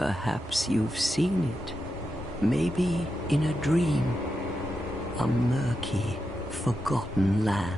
Perhaps you've seen it, maybe in a dream, a murky, forgotten land.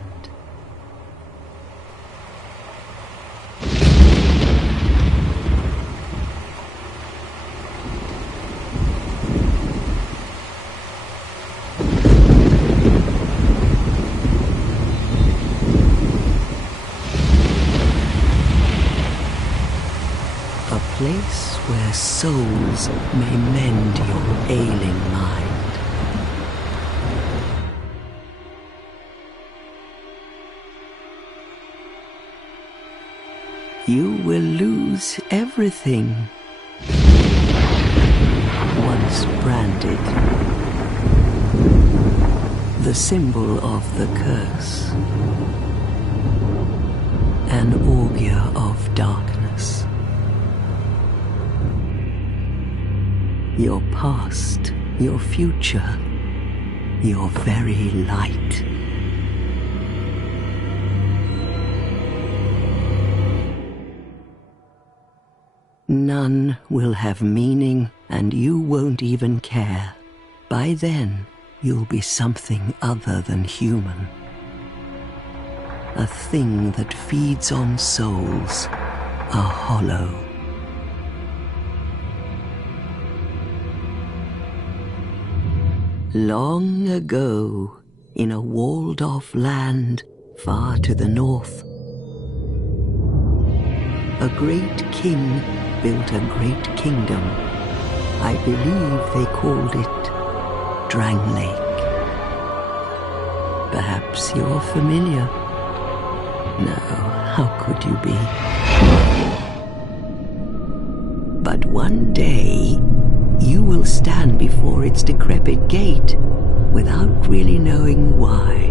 A place where souls may mend your ailing mind. You will lose everything once branded, the symbol of the curse, an augur of darkness. Your past, your future, your very light. None will have meaning, and you won't even care. By then, you'll be something other than human. A thing that feeds on souls, a hollow. Long ago, in a walled-off land far to the north, a great king built a great kingdom. I believe they called it Drang Lake. Perhaps you're familiar. No, how could you be? But one day, you will stand before its decrepit gate without really knowing why.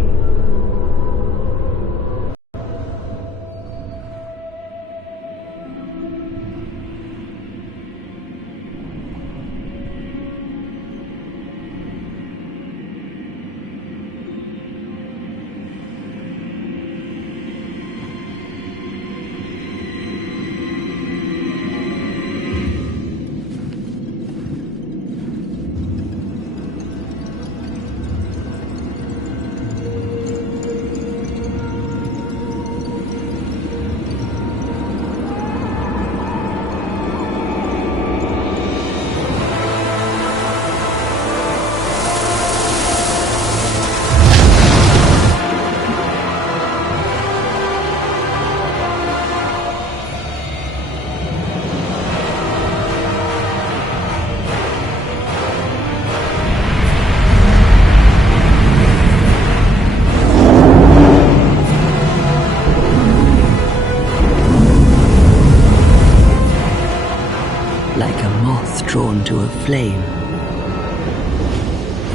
Like a moth drawn to a flame,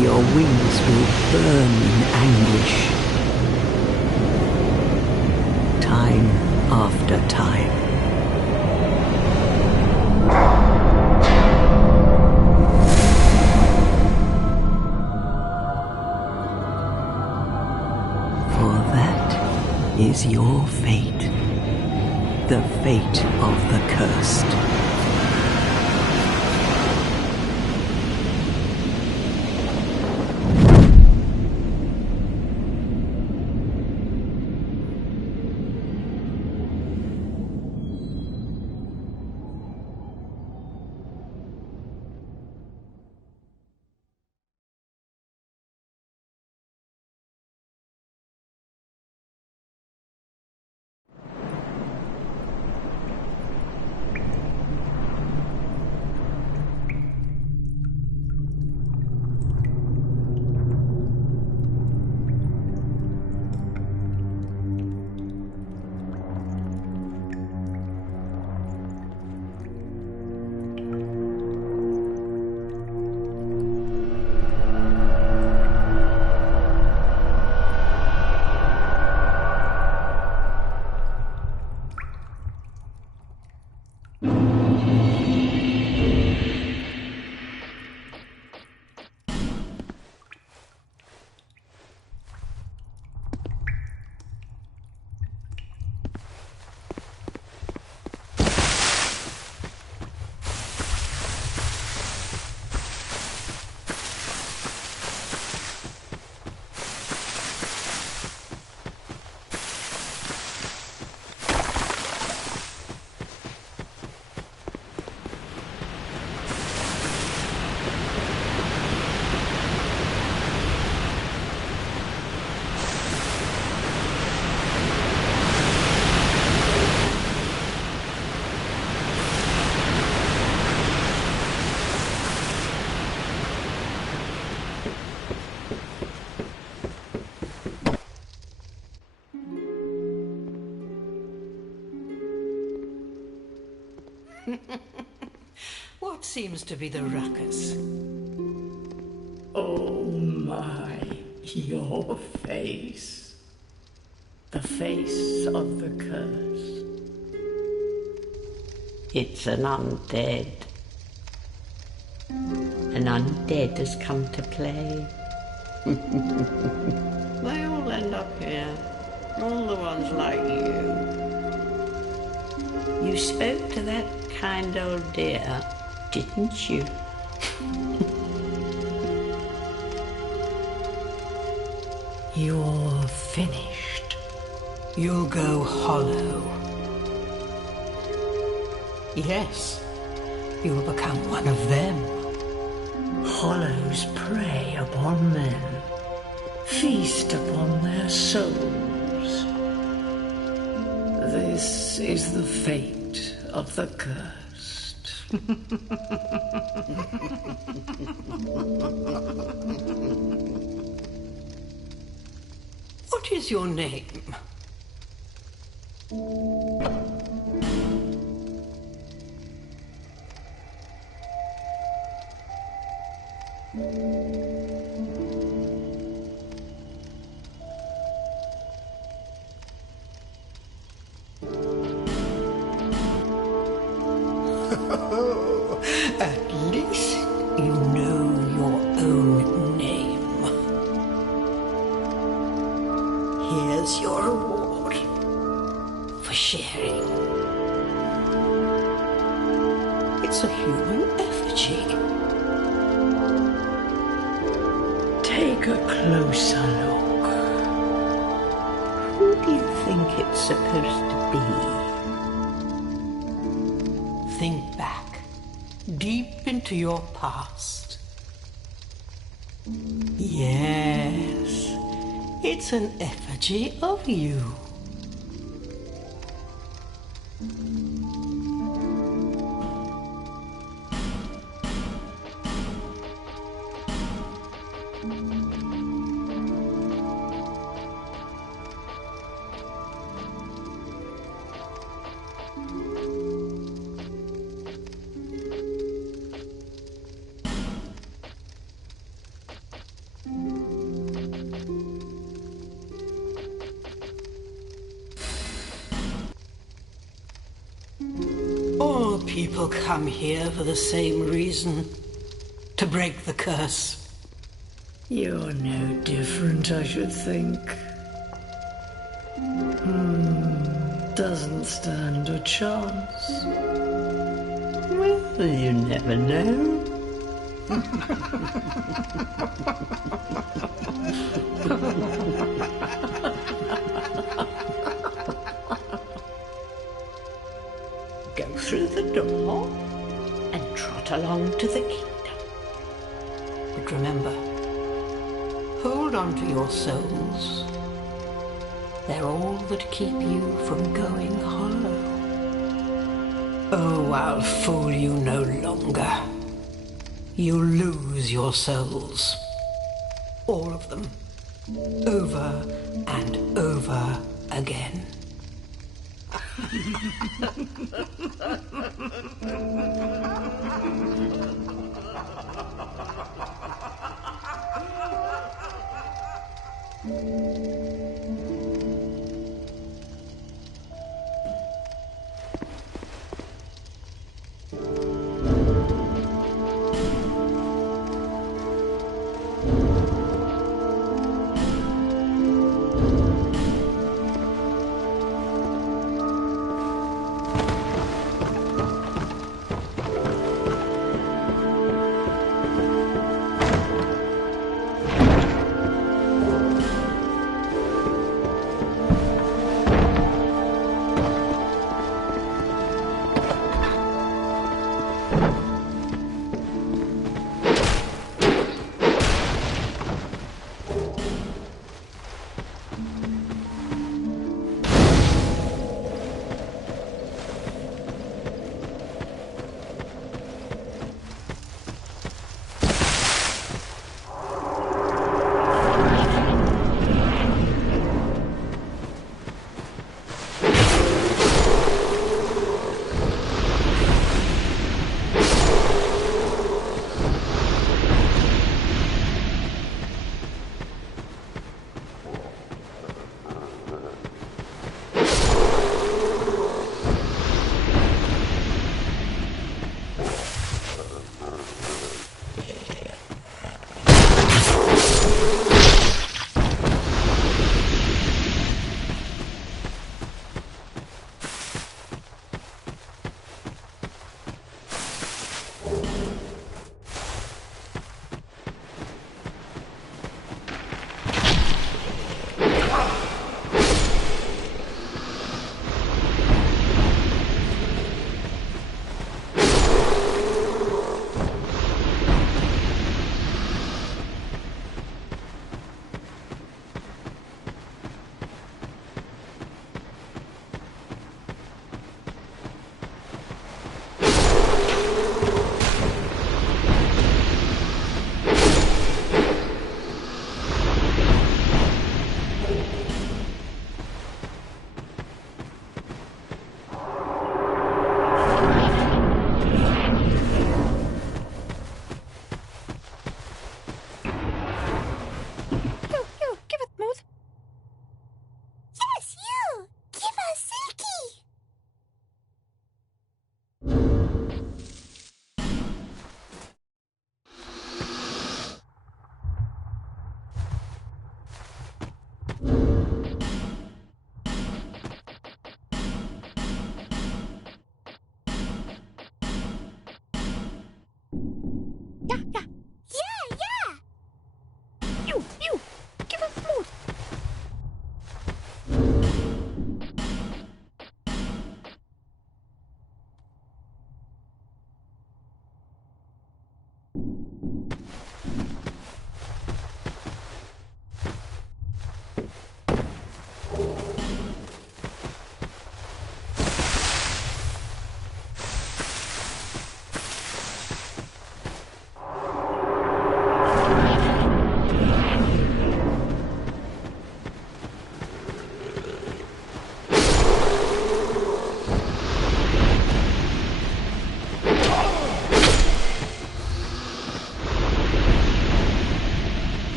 your wings will burn in anguish. Time after time. For that is your fate, the fate of the cursed. seems to be the ruckus? Oh my, your face. The face of the curse. It's an undead. An undead has come to play. They all end up here. All the ones like you. You spoke to that kind old dear, didn't you? You're finished. You'll go hollow. Yes, you'll become one of them. Hollows prey upon men, feast upon their souls. This is the fate of the cursed. What is your name? At least you know your own name. Here's your reward for sharing. It's a human effigy. Take a closer look. Who do you think it's supposed to be? Think back, deep into your past. Yes, it's an effigy of you. All people come here for the same reason, to break the curse. You're no different, I should think. Doesn't stand a chance. Well, you never know. Go through the door and trot along to the kingdom. But remember, hold on to your souls. They're all that keep you from going hollow. Oh, I'll fool you no longer. You'll lose your souls. All of them. Over and over again.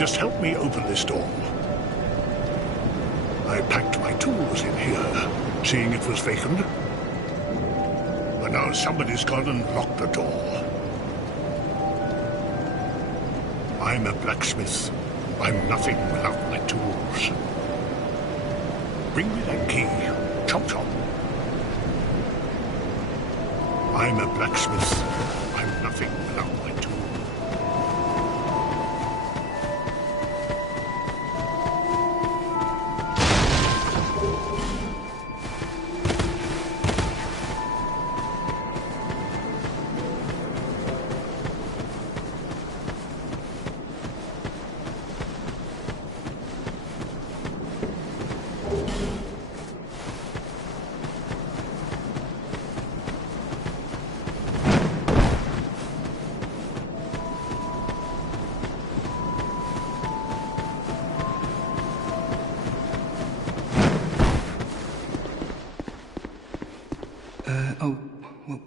Just help me open this door. I packed my tools in here, seeing it was vacant. But now somebody's gone and locked the door. I'm a blacksmith. I'm nothing without my tools. Bring me that key. Chop chop. I'm a blacksmith. I'm nothing without my tools.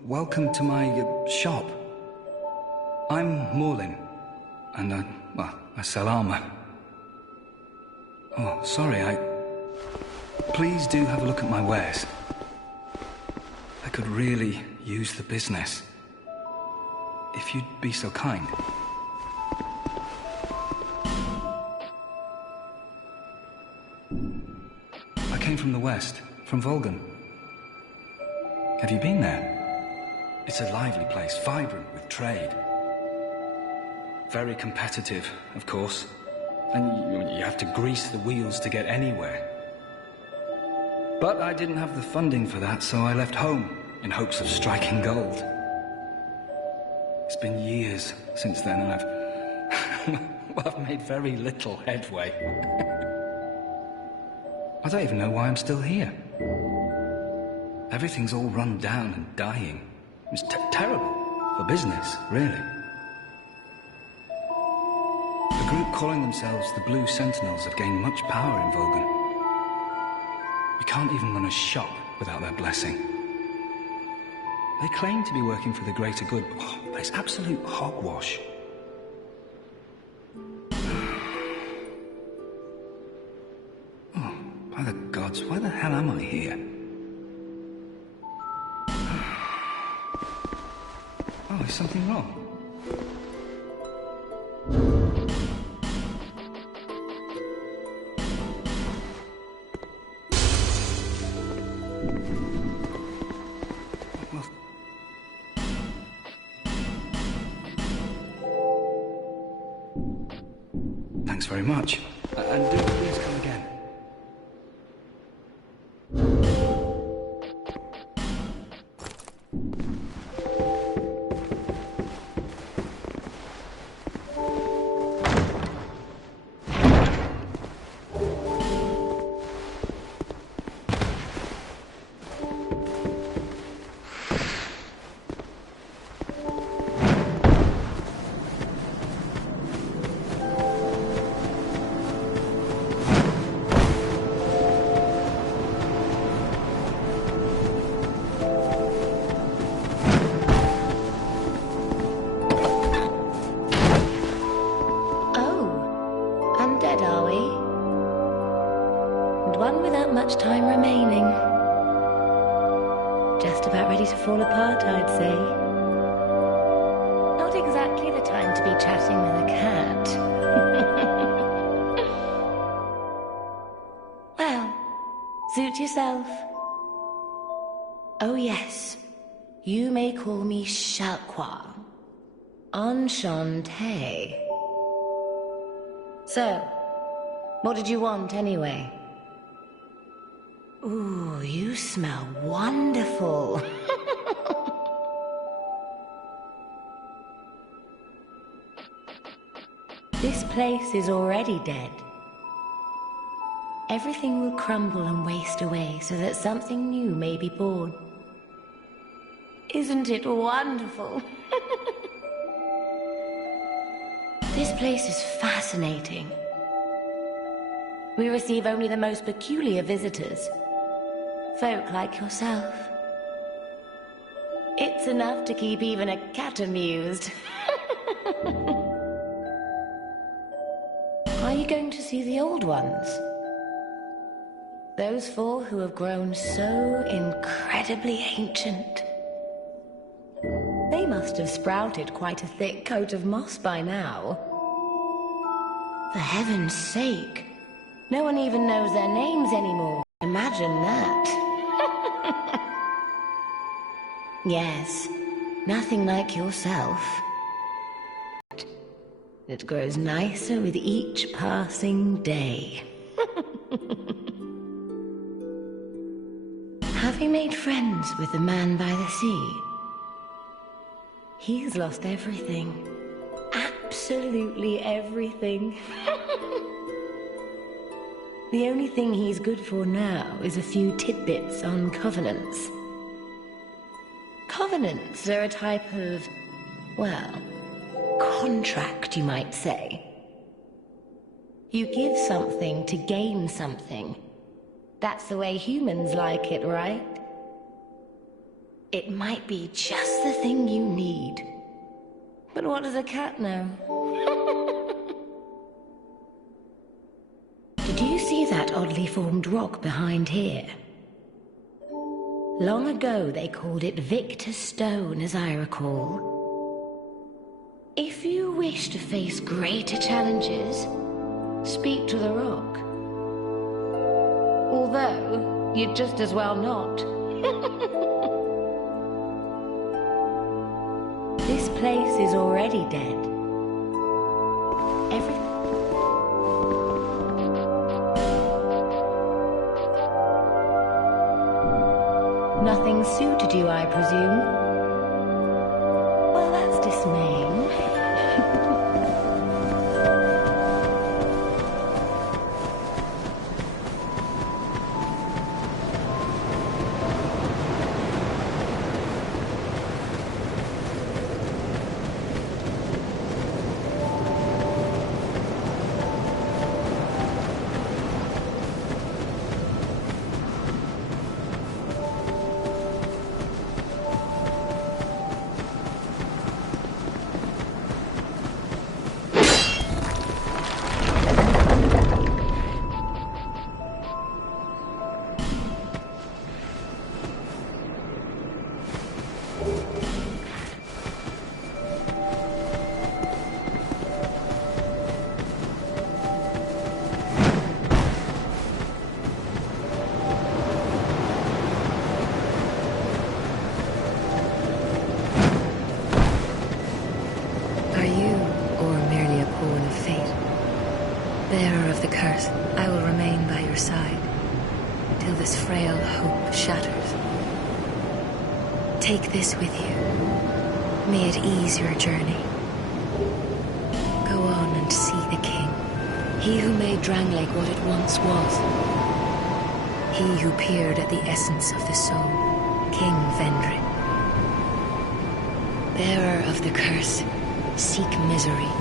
Welcome to my shop. I'm Morlin, and I sell armor. Oh, sorry, Please do have a look at my wares. I could really use the business. If you'd be so kind. I came from the west, from Volgan. Have you been there? It's a lively place, vibrant with trade. Very competitive, of course. And you have to grease the wheels to get anywhere. But I didn't have the funding for that, so I left home in hopes of striking gold. It's been years since then, and I've made very little headway. I don't even know why I'm still here. Everything's all run down and dying. It's terrible for business, really. A group calling themselves the Blue Sentinels have gained much power in Volgan. You can't even run a shop without their blessing. They claim to be working for the greater good, but it's absolute hogwash. Oh, by the gods, why the hell am I here? Oh, is something wrong? Well... Thanks very much. And do please come again. Much time remaining. Just about ready to fall apart, I'd say. Not exactly the time to be chatting with a cat. Well, suit yourself. Oh yes, you may call me Shalqua. Enchanté. So, what did you want anyway? Ooh, you smell wonderful. This place is already dead. Everything will crumble and waste away so that something new may be born. Isn't it wonderful? This place is fascinating. We receive only the most peculiar visitors. Folk like yourself. It's enough to keep even a cat amused. going to see the old ones? Those 4 who have grown so incredibly ancient. They must have sprouted quite a thick coat of moss by now. For heaven's sake, no one even knows their names anymore. Imagine that. Yes, nothing like yourself. It grows nicer with each passing day. Have you made friends with the man by the sea? He's lost everything. Absolutely everything. The only thing he's good for now is a few tidbits on covenants. Covenants are a type of, well, contract, you might say. You give something to gain something. That's the way humans like it, right? It might be just the thing you need. But what does a cat know? Did you see that oddly formed rock behind here? Long ago they called it Victor's Stone, as I recall. If you wish to face greater challenges, speak to the rock. Although, you'd just as well not. This place is already dead. Nothing suited you, I presume? Well, that's dismaying. Bearer of the curse, I will remain by your side till this frail hope shatters. Take this with you. May it ease your journey. Go on and see the king. He who made Drangleic what it once was. He who peered at the essence of the soul, King Vendrick. Bearer of the curse, seek misery.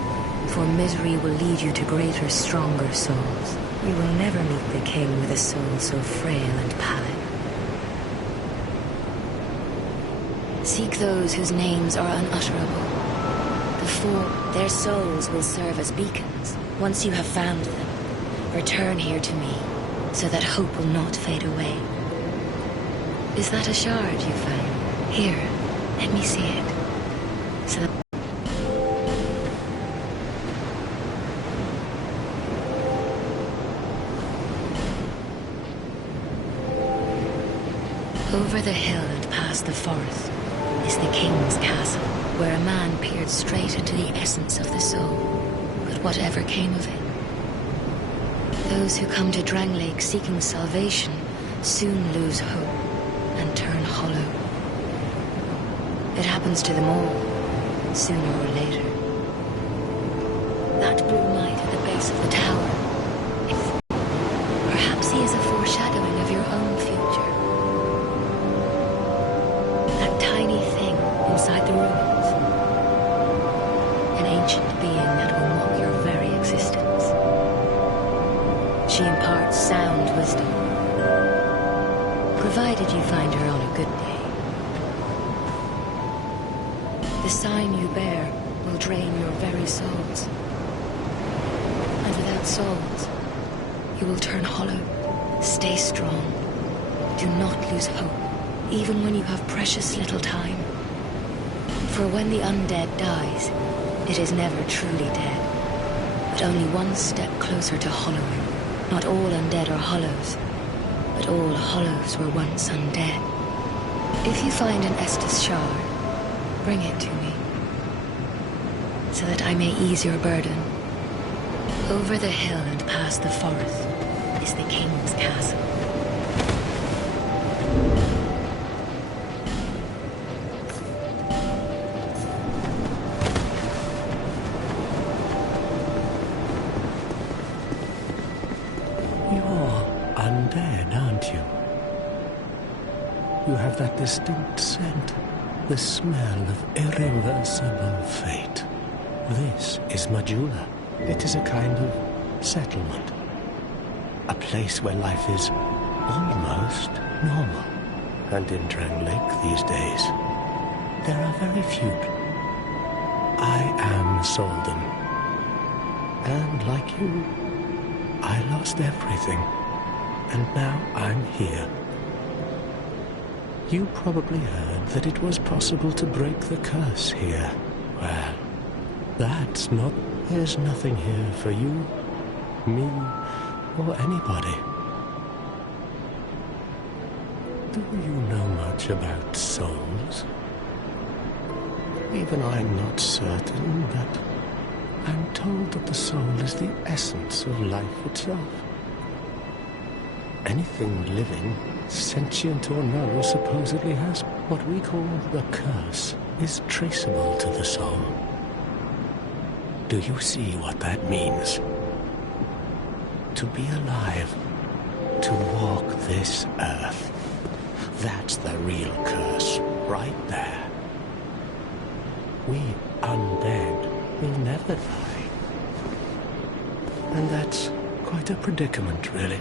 For misery will lead you to greater, stronger souls. You will never meet the king with a soul so frail and pallid. Seek those whose names are unutterable. The 4, their souls will serve as beacons. Once you have found them, return here to me, so that hope will not fade away. Is that a shard you found? Here, let me see it. So that over the hill and past the forest is the king's castle, where a man peered straight into the essence of the soul. But whatever came of it? Those who come to Drangleic seeking salvation soon lose hope and turn hollow. It happens to them all, sooner or later. That blue knight at the base of the tower, perhaps he is a foreshadowing of your own future. Tiny thing inside the ruins. An ancient being that will mock your very existence. She imparts sound wisdom, provided you find her on a good day. The sign you bear will drain your very souls. And without without souls, you will turn hollow. Stay strong. Do not lose hope, even when you have precious little time. For when the undead dies, it is never truly dead, but only one step closer to hollowing. Not all undead are hollows, but all hollows were once undead. If you find an Estus shard, bring it to me, so that I may ease your burden. Over the hill and past the forest is the king's castle. You're undead, aren't you? You have that distinct scent, the smell of irreversible fate. This is Majula. It is a kind of settlement. A place where life is almost normal. And in Drang Lake these days, there are very few. I am Solden. And like you, I lost everything. And now I'm here. You probably heard that it was possible to break the curse here. Well, that's not... There's nothing here for you, me, or anybody. Do you know much about souls? Even I'm not certain, but I'm told that the soul is the essence of life itself. Anything living, sentient or no, supposedly has what we call the curse, is traceable to the soul. Do you see what that means? To be alive, to walk this earth. That's the real curse, right there. We undead will never die. And that's quite a predicament, really.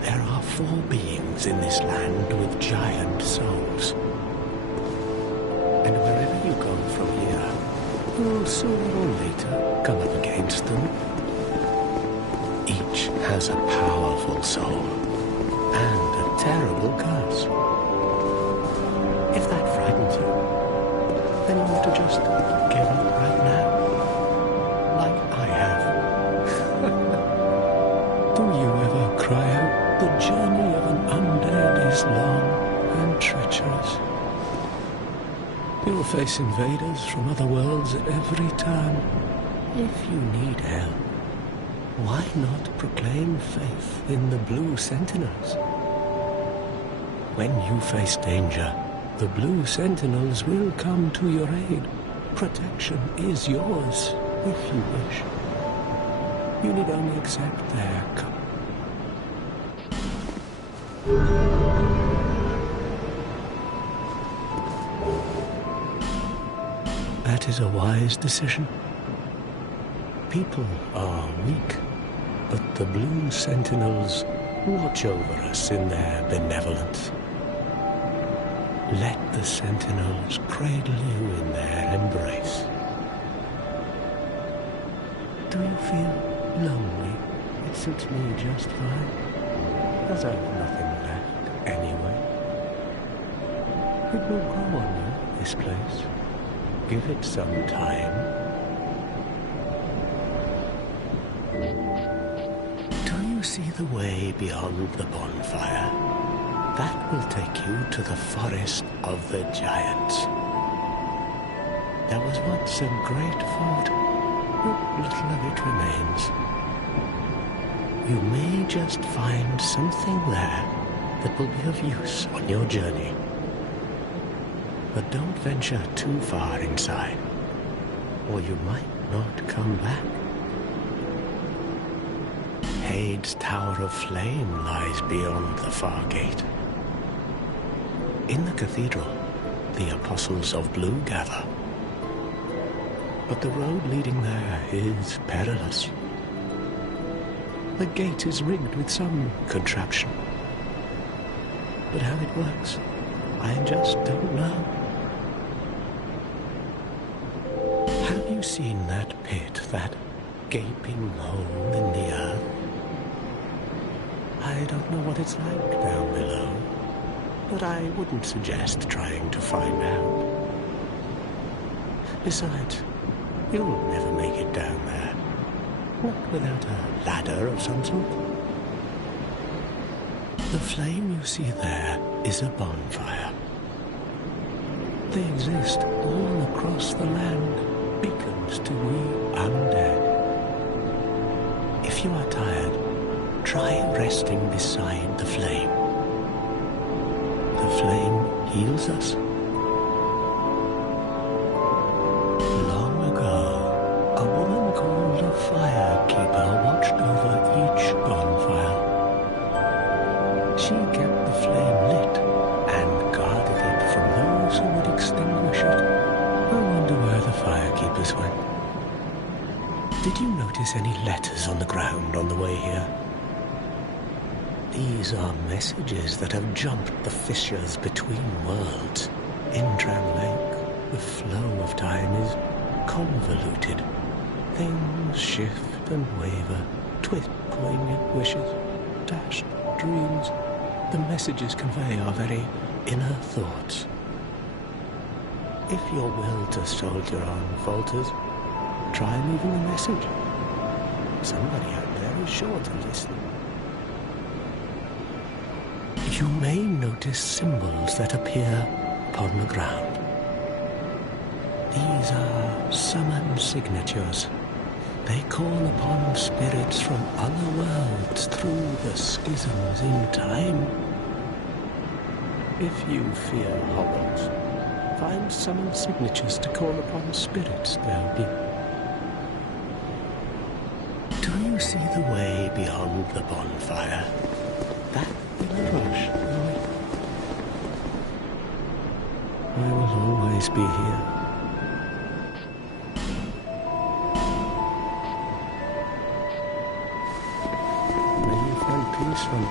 There are 4 beings in this land with giant souls. And wherever you go from here, you'll sooner or later come up against them. Each has a powerful soul and a terrible curse. If that frightens you, then you ought to just give up right now, like I have. Do you ever cry out, the journey of an undead is long and treacherous? You'll face invaders from other worlds at every turn. If you need help, why not proclaim faith in the Blue Sentinels? When you face danger, the Blue Sentinels will come to your aid. Protection is yours, if you wish. You need only accept their That is a wise decision. People are weak, but the Blue Sentinels watch over us in their benevolence. Let the Sentinels cradle you in their embrace. Do you feel lonely? It suits me just fine, as I've nothing left anyway. It will grow on you, this place. Give it some time. Do you see the way beyond the bonfire? That will take you to the forest of the giants. There was once a great fort, but little of it remains. You may just find something there that will be of use on your journey. But don't venture too far inside, or you might not come back. Hade's Tower of Flame lies beyond the far gate. In the cathedral, the Apostles of Blue gather. But the road leading there is perilous. The gate is rigged with some contraption. But how it works, I just don't know. Have you seen seen that pit, that gaping hole in the earth? I don't know what it's like down below, but I wouldn't suggest trying to find out. Besides, you'll never make it down there. Not without a ladder of some sort. The flame you see there is a bonfire. They exist all across the land, beacons to we undead. If you are tired, try resting beside the flame. The flame heals us. Long ago, a woman called a firekeeper watched over each bonfire. She kept the flame lit and guarded it from those who would extinguish it. I wonder where the firekeepers went. Did you notice any letters on the ground on the way here? These are messages that have jumped the fissures between worlds. In Dram Lake, the flow of time is convoluted. Things shift and waver, twinkling at wishes, dashed dreams. The messages convey our very inner thoughts. If your will to soldier on falters, try leaving a message. Somebody out there is sure to listen. You may notice symbols that appear upon the ground. These are summon signatures. They call upon spirits from other worlds through the schisms in time. If you fear horrors, find summon signatures to call upon spirits there'll be. Do you see the way beyond the bonfire? That little rush, I will always be here. May you find peace from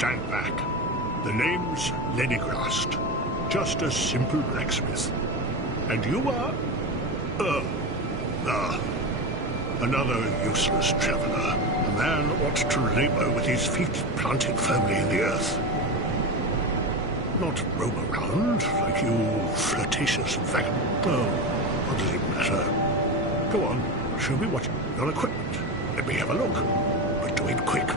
Stand back. The name's Lenigrast. Just a simple blacksmith. And you are... another useless traveler. A man ought to labor with his feet planted firmly in the earth. Not roam around like you flirtatious vagabond. Oh, what does it matter? Go on, show me what your equipment. Let me have a look. But do it quick.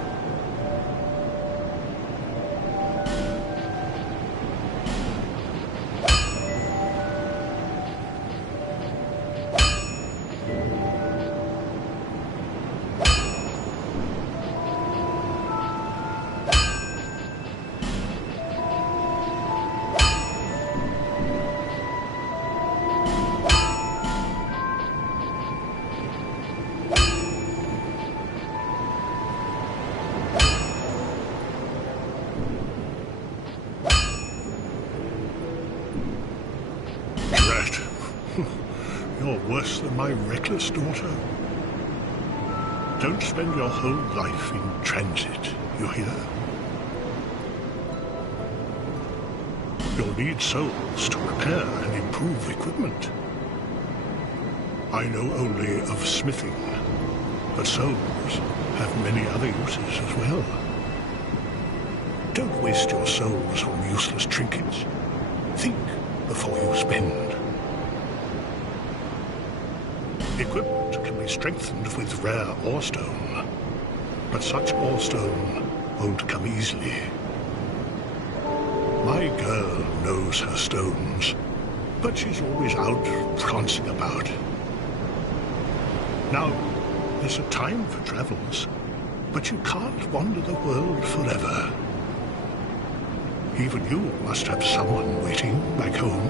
You're worse than my reckless daughter. Don't spend your whole life in transit, you hear? You'll need souls to repair and improve equipment. I know only of smithing, but souls have many other uses as well. Don't waste your souls on useless trinkets. Think before you spend. Equipment can be strengthened with rare orestone, but such orestone won't come easily. My girl knows her stones, but she's always out prancing about. Now, there's a time for travels, but you can't wander the world forever. Even you must have someone waiting back home.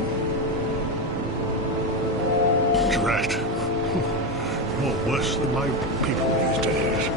Drat. You're worse than my people these days.